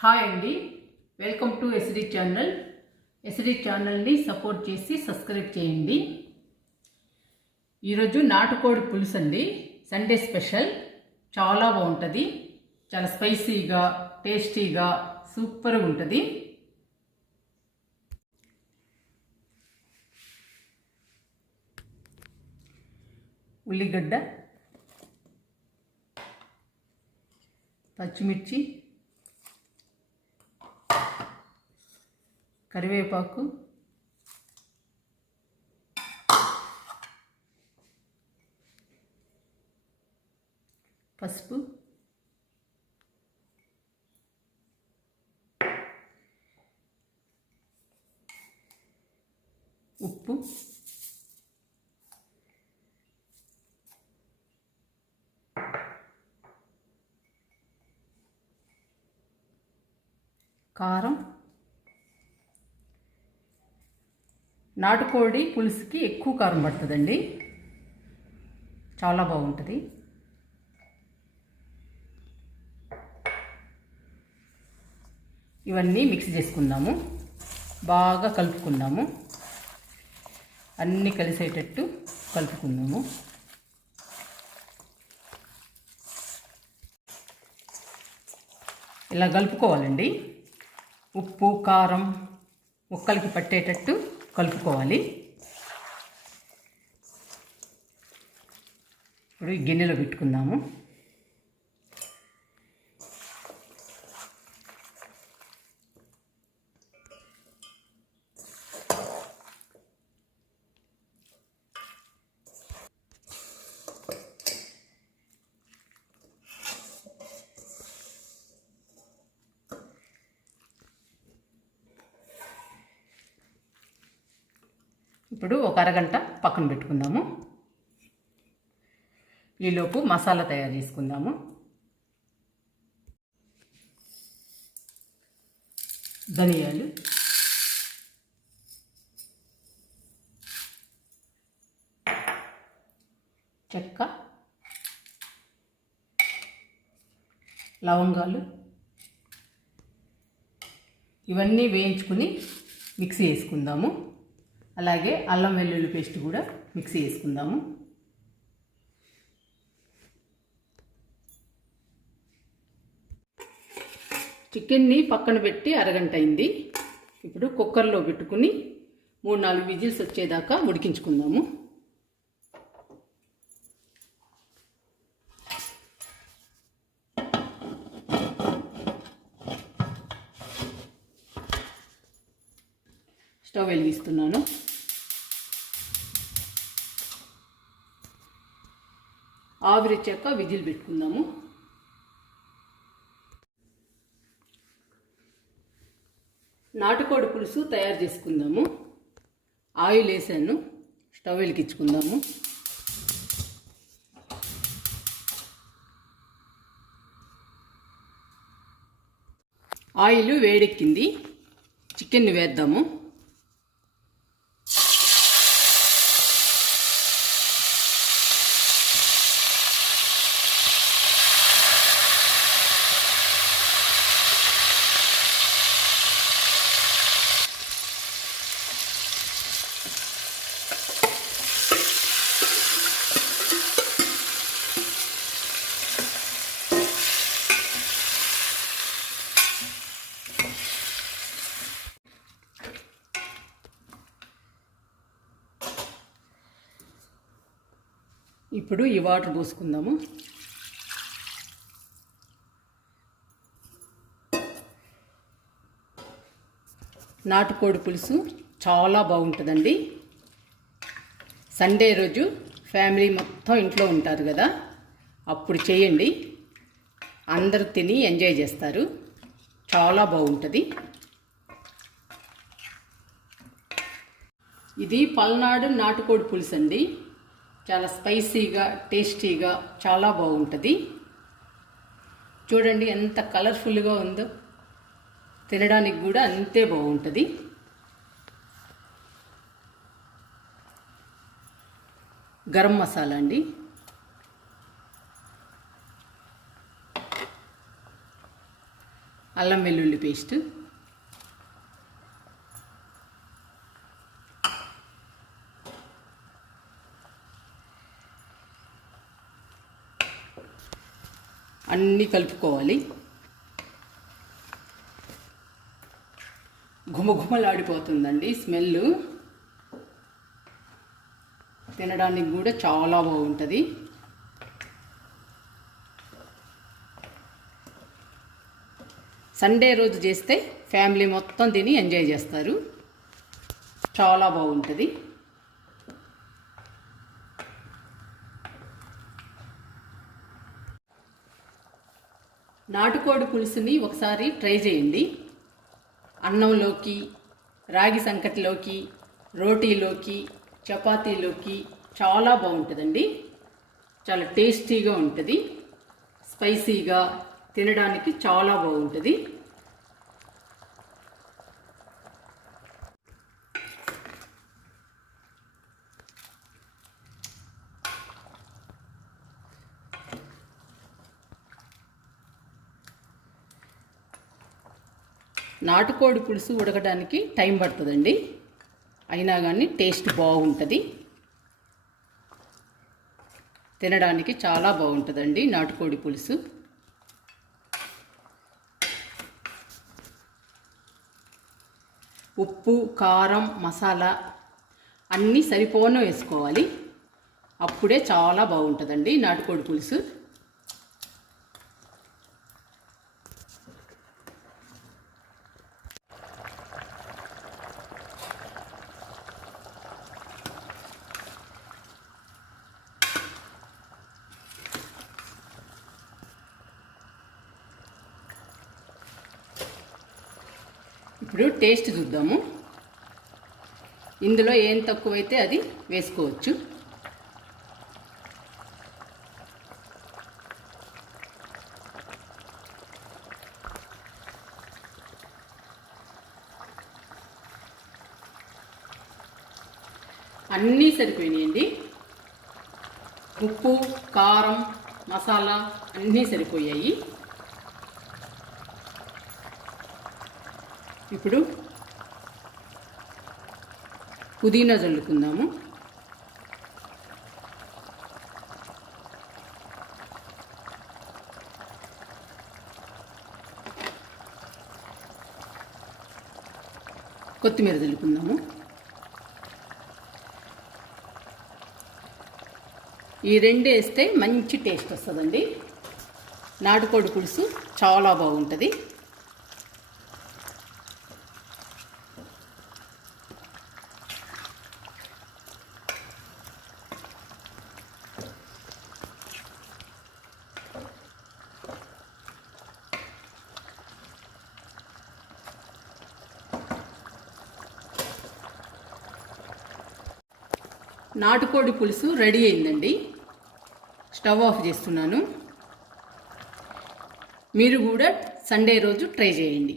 Hi అండి, welcome to SD channel. SD ఛానల్ని support చేసి సబ్స్క్రైబ్ చేయండి. ఈరోజు నాటుకోడి పులుసు అండి, సండే స్పెషల్. చాలా బాగుంటుంది, చాలా స్పైసీగా టేస్టీగా సూపర్గా ఉంటుంది. ఉల్లిగడ్డ, పచ్చిమిర్చి, కరివేపాకు, పసుపు, ఉప్పు, కారం. నాటుకోడి పులుసుకి ఎక్కువ కారం పడుతుందండి, చాలా బాగుంటుంది. ఇవన్నీ మిక్స్ చేసుకుందాము, బాగా కలుపుకుందాము, అన్నీ కలిసేటట్టు కలుపుకుందాము. ఇలా కలుపుకోవాలండి. ఉప్పు కారం ముక్కలకి పట్టేటట్టు కలుపుకోవాలి. ఇప్పుడు ఈ గిన్నెలో పెట్టుకుందాము. ఇప్పుడు ఒక అరగంట పక్కన పెట్టుకుందాము. ఈలోపు మసాలా తయారు చేసుకుందాము. ధనియాలు, చెక్క, లవంగాలు ఇవన్నీ వేయించుకుని మిక్సీ వేసుకుందాము. అలాగే అల్లం వెల్లుల్లి పేస్ట్ కూడా మిక్సీ వేసుకుందాము. చికెన్ని పక్కన పెట్టి అరగంట అయింది. ఇప్పుడు కుక్కర్లో పెట్టుకుని 3-4 విజిల్స్ వచ్చేదాకా ఉడికించుకుందాము. స్టవ్ వెలిగిస్తున్నాను. ఆవిరిచ్చాక విజిల్ పెట్టుకుందాము. నాటుకోడి పులుసు తయారు చేసుకుందాము. ఆయిల్ వేసాను, స్టవ్ వెలిగించుకుందాము. ఆయిల్ వేడెక్కింది, చికెన్ని వేద్దాము. ఇప్పుడు ఈ వాటర్ పోసుకుందాము. నాటుకోడి పులుసు చాలా బాగుంటుందండి. సండే రోజు ఫ్యామిలీ మొత్తం ఇంట్లో ఉంటారు కదా, అప్పుడు చేయండి. అందరూ తిని ఎంజాయ్ చేస్తారు, చాలా బాగుంటుంది. ఇది పల్నాడు నాటుకోడి పులుసు అండి, చాలా స్పైసీగా టేస్టీగా చాలా బాగుంటుంది. చూడండి ఎంత కలర్ఫుల్గా ఉందో, తినడానికి కూడా అంతే బాగుంటుంది. గరం మసాలా అండి, అల్లం వెల్లుల్లి పేస్ట్, అన్నీ కలుపుకోవాలి. ఘుమఘుమలాడిపోతుందండి స్మెల్. తినడానికి కూడా చాలా బాగుంటుంది. సండే రోజు చేస్తే ఫ్యామిలీ మొత్తం తిని ఎంజాయ్ చేస్తారు. చాలా బాగుంటుంది. నాటుకోడి పులుసుని ఒకసారి ట్రై చేయండి. అన్నంలోకి, రాగి సంకటిలోకి, రోటీలోకి, చపాతీలోకి చాలా బాగుంటుందండి. చాలా టేస్టీగా ఉంటుంది. స్పైసీగా తినడానికి చాలా బాగుంటుంది. నాటుకోడి పులుసు ఉడకడానికి టైం పడుతుందండి. అయినా కానీ టేస్ట్ బాగుంటుంది. తినడానికి చాలా బాగుంటుందండి నాటుకోడి పులుసు. ఉప్పు, కారం, మసాలా అన్నీ సరిపోను వేసుకోవాలి. అప్పుడే చాలా బాగుంటుందండి నాటుకోడి పులుసు. ఇప్పుడు టేస్ట్ చూద్దాము. ఇందులో ఏం తక్కువైతే అది వేసుకోవచ్చు. అన్నీ సరిపోయినాయండి. ఉప్పు, కారం, మసాలా అన్నీ సరిపోయాయి. ఇప్పుడు పుదీనా చల్లుకుందాము. కొత్తిమీర చల్లుకుందాము. ఈ రెండు వేస్తే మంచి టేస్ట్ వస్తుందండి. నాటుకోడి పులుసు చాలా బాగుంటుంది. నాటుకోడి పులుసు రెడీ అయిందండి. స్టవ్ ఆఫ్ చేస్తున్నాను. మీరు కూడా సండే రోజు ట్రై చేయండి.